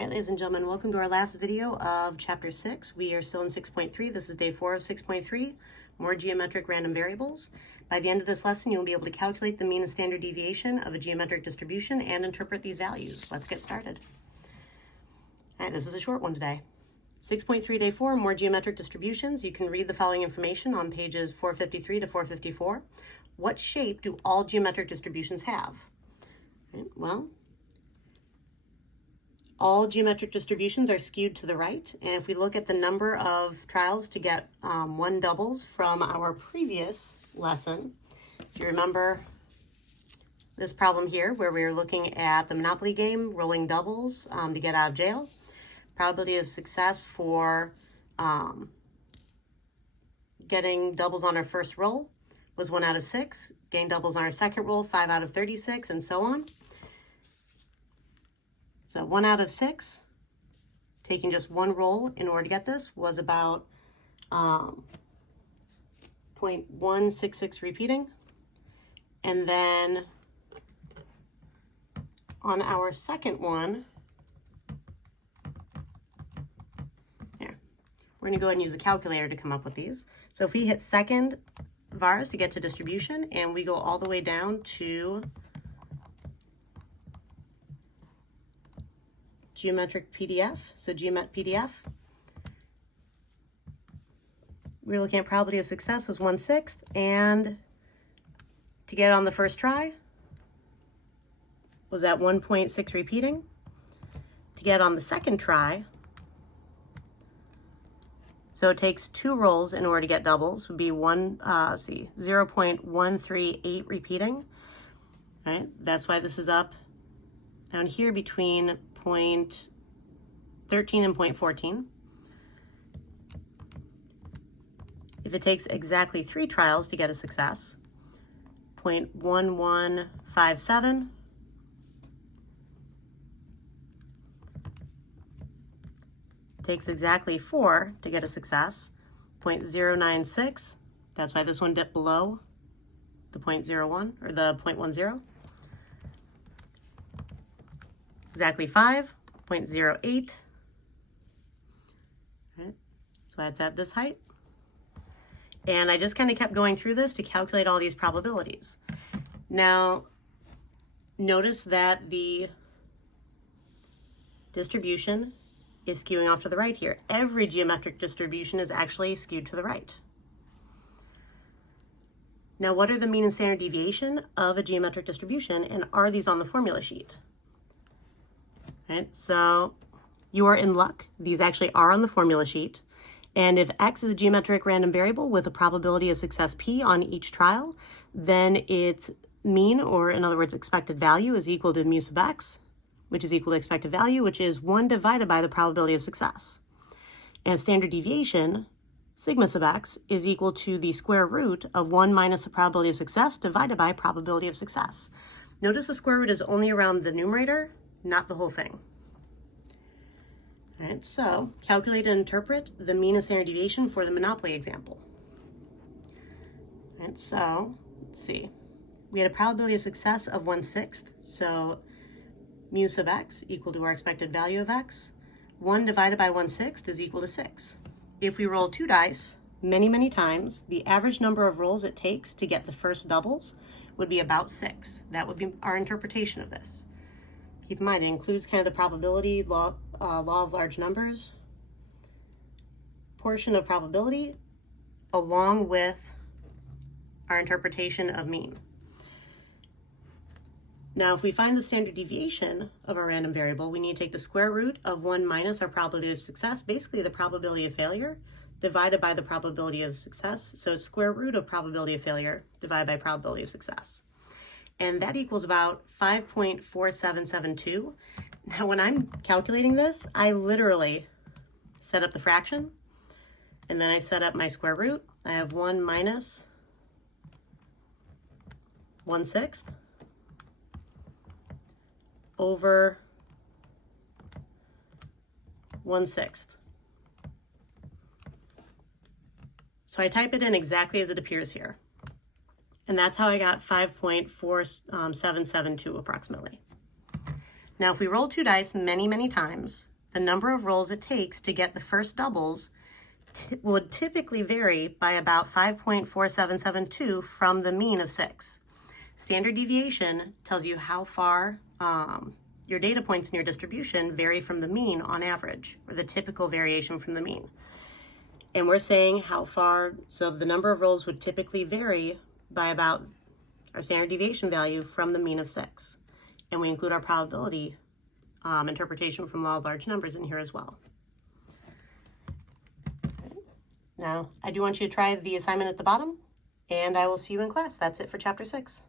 All right, ladies and gentlemen, welcome to our last video of Chapter 6. We are still in 6.3. This is day 4 of 6.3, more geometric random variables. By the end of this lesson, you'll be able to calculate the mean and standard deviation of a geometric distribution and interpret these values. Let's get started. All right, this is a short one today. 6.3, day 4, more geometric distributions. You can read the following information on pages 453 to 454. What shape do all geometric distributions have? Right, well, all geometric distributions are skewed to the right, and if we look at the number of trials to get 1 doubles from our previous lesson, if you remember this problem here where we were looking at the Monopoly game, rolling doubles to get out of jail, probability of success for getting doubles on our first roll was 1 out of 6, gain doubles on our second roll, 5 out of 36, and so on. So 1 out of 6, taking just 1 roll in order to get this, was about 0.166 repeating. And then on our second one, here, we're going to go ahead and use the calculator to come up with these. So if we hit second vars to get to distribution, and we go all the way down to geometric PDF, so geomet PDF, we're looking at probability of success was 1/6, and to get it on the first try was at 1.6 repeating. To get on the second try, so it takes 2 rolls in order to get doubles, would be 0.138 repeating. All right, that's why this is up down here between 0.13 and 0.14. If it takes exactly 3 trials to get a success, 0.1157, takes exactly 4 to get a success, 0.096, that's why this one dipped below the 0.01 or the 0.10. Exactly 5, 0.08. Right, so that's at this height. And I just kind of kept going through this to calculate all these probabilities. Now, notice that the distribution is skewing off to the right here. Every geometric distribution is actually skewed to the right. Now, what are the mean and standard deviation of a geometric distribution, and are these on the formula sheet? Right, so you are in luck. These actually are on the formula sheet. And if X is a geometric random variable with a probability of success P on each trial, then its mean, or in other words, expected value, is equal to mu sub X, which is equal to expected value, which is 1 divided by the probability of success. And standard deviation, sigma sub X, is equal to the square root of 1 minus the probability of success divided by probability of success. Notice the square root is only around the numerator, not the whole thing. All right, so calculate and interpret the mean and standard deviation for the Monopoly example. All right, so let's see. We had a probability of success of 1/6, so mu sub X equal to our expected value of X. 1 divided by 1/6 is equal to 6. If we roll 2 dice many times, the average number of rolls it takes to get the first doubles would be about 6. That would be our interpretation of this. Keep in mind, it includes kind of the probability law of large numbers portion of probability, along with our interpretation of mean. Now, if we find the standard deviation of a random variable, we need to take the square root of 1 minus our probability of success, basically the probability of failure, divided by the probability of success. So square root of probability of failure divided by probability of success. And that equals about 5.4772. Now, when I'm calculating this, I literally set up the fraction, and then I set up my square root. I have 1 minus 1/6 over 1/6. So I type it in exactly as it appears here. And that's how I got 5.4772 approximately. Now, if we roll 2 dice many times, the number of rolls it takes to get the first doubles would typically vary by about 5.4772 from the mean of 6. Standard deviation tells you how far your data points in your distribution vary from the mean on average, or the typical variation from the mean. And we're saying how far, so the number of rolls would typically vary by about our standard deviation value from the mean of 6. And we include our probability interpretation from law of large numbers in here as well. Now, I do want you to try the assignment at the bottom, and I will see you in class. That's it for Chapter 6.